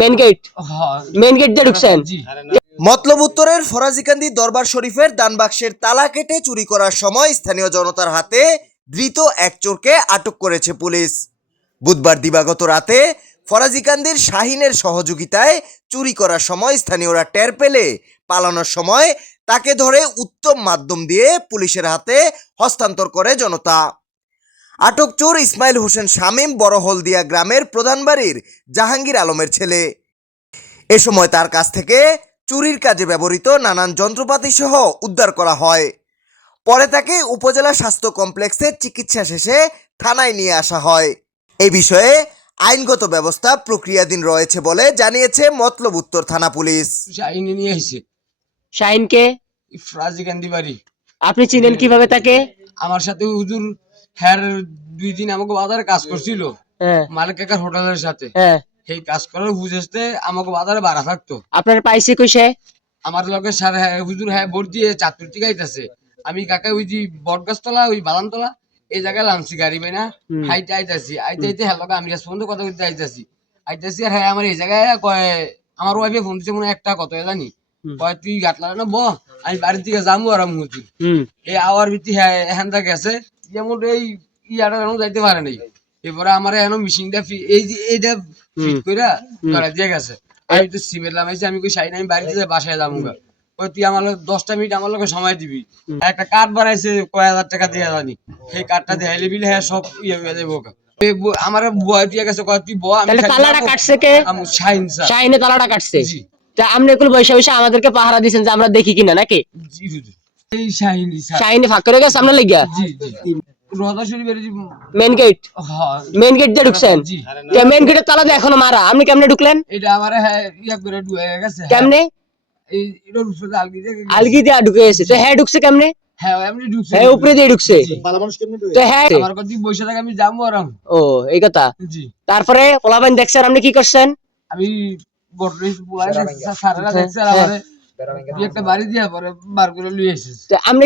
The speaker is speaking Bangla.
মেন গেট দিয়ে ঢুকছেন। মতলব উত্তরের ফরাজিকান্দি দরবার শরীফের দানবাক্সের তালা কেটে চুরি করার সময় স্থানীয় জনতার হাতে ধৃত এক চোরকে আটক করেছে পুলিশ। বুধবার দিবাগত রাতে ফরাজিকান্দির শাহিনের সহযোগিতায় চুরি করার সময় স্থানীয়রা টের পেলে পালানোর সময় তাকে ধরে উত্তম মাধ্যম দিয়ে পুলিশের হাতে হস্তান্তর করে জনতা। আটক চোর ইসমাইল হোসেন শামীম বড় হলদিয়া গ্রামের প্রধান বাড়ির জাহাঙ্গীর আলমের ছেলে। এ সময় তার কাছ থেকে চুরির কাজে ব্যবহৃত নানান যন্ত্রপাতি সহ উদ্ধার করা হয়। পরে তাকে উপজেলা স্বাস্থ্য কমপ্লেক্সে চিকিৎসা শেষে থানায় নিয়ে আসা হয়। এ বিষয়ে আইনগত ব্যবস্থা প্রক্রিয়াধীন রয়েছে বলে জানিয়েছে মতলব উত্তর থানা পুলিশ। শাহিনে নিয়ে এসেছে। শাহিনকে ফরাজিকান্দি বাড়ি। আপনি চিনেন কিভাবে তাকে? আমার সাথে হুজুর হ্যার 2 দিন আমাকে বাজারে কাজ করছিল। হ্যাঁ মালিক কাকার হোটেলের সাথে। হ্যাঁ। সেই কাজ করার বুঝেছে আমাকে বাজারে বাড়া থাকতো। আপনার পাইছে কইছে? আমার লগে সার হুজুর ভোট দিয়ে চাতুর টিকা আইতাছে। আমি কাকা ওই যে বটগাছতলা ওই বালানতলা এই জায়গায় লামছি গাড়ি বাইনা হাইতে আইতাছি হ্যাঁ লগে আমি আজ পর্যন্ত কথা বলতে আইতাছি আর হ্যাঁ আমার এই জায়গায় কয় আমার ওয়াইফে ফোন দিচ্ছে মনে একটা কত জানি কয় তুই গাটলা না ব আমি বাড়ির থেকে যাবো আর আমি হুজুর এই আওয়ার ভিত্তি হ্যাঁ এখান থেকে গেছে যেমন এই ইয়াটা যাইতে পারে নাই। এরপরে আমার এখন মেশিনটা এই যে এইটা ফিট করে ধরা দিয়ে গেছে। আমি তো সিমেন্ট লাগাইছি আমি কই শাইন আমি বাড়িতে যাই বাসায় যাবো কই তুই আমার 10টা মিনিট আমার লগে সময় দিবি। একটা কার্ড বানাইছে কয় হাজার টাকা দিয়ে জানি সেই কার্ডটা দিয়ে হাইলে বিলে হ্যাঁ সব ইয়ে হয়ে যাবো। আমার বয় দিয়ে গেছে কয় তুই বয় আমি তালাটা কাটছে কে? Shine sir. শাহিনে তালাটা কাটছে। তা আপনি এগুলো বৈশা বৈশা আমাদেরকে পাহারা দিয়েছেন যে আমরা দেখি কিনা নাকি? জি হুজুর এই শাহিন স্যার। শাহিনে ফাঁক করে গেছে আপনার লাগিয়া? জি জি রোজা শরীফের মেন গেট দিয়ে ঢুকছেন। মেন গেটের তালা দিয়ে এখনো মারা, আপনি কেমনে ঢুকলেন? এটা আমার হ্যাঁ ইয়া করে ঢুকে গেছে। কেমনে? এই এটা রুফে আলগি দিয়ে ঢুকে গেছে। তো হ্যাঁ ঢুকছে কেমনে? হ্যাঁ এমনি ঢুকছে। হ্যাঁ উপরে দিয়ে ঢুকছে। ভালো মানুষ কেমনে ঢুকে? তো হ্যাঁ আমার কথা বইসা থাকে আমি যাবো আর ও এই কথা। জি তারপরে পোলাপাইন দেখছেন আপনি কি করছেন? আমি বটরিস বুলাই সারারা দেখছে আর আমারে একটা বাড়ি দিয়া পরে বার করে লই এসেছে। আপনি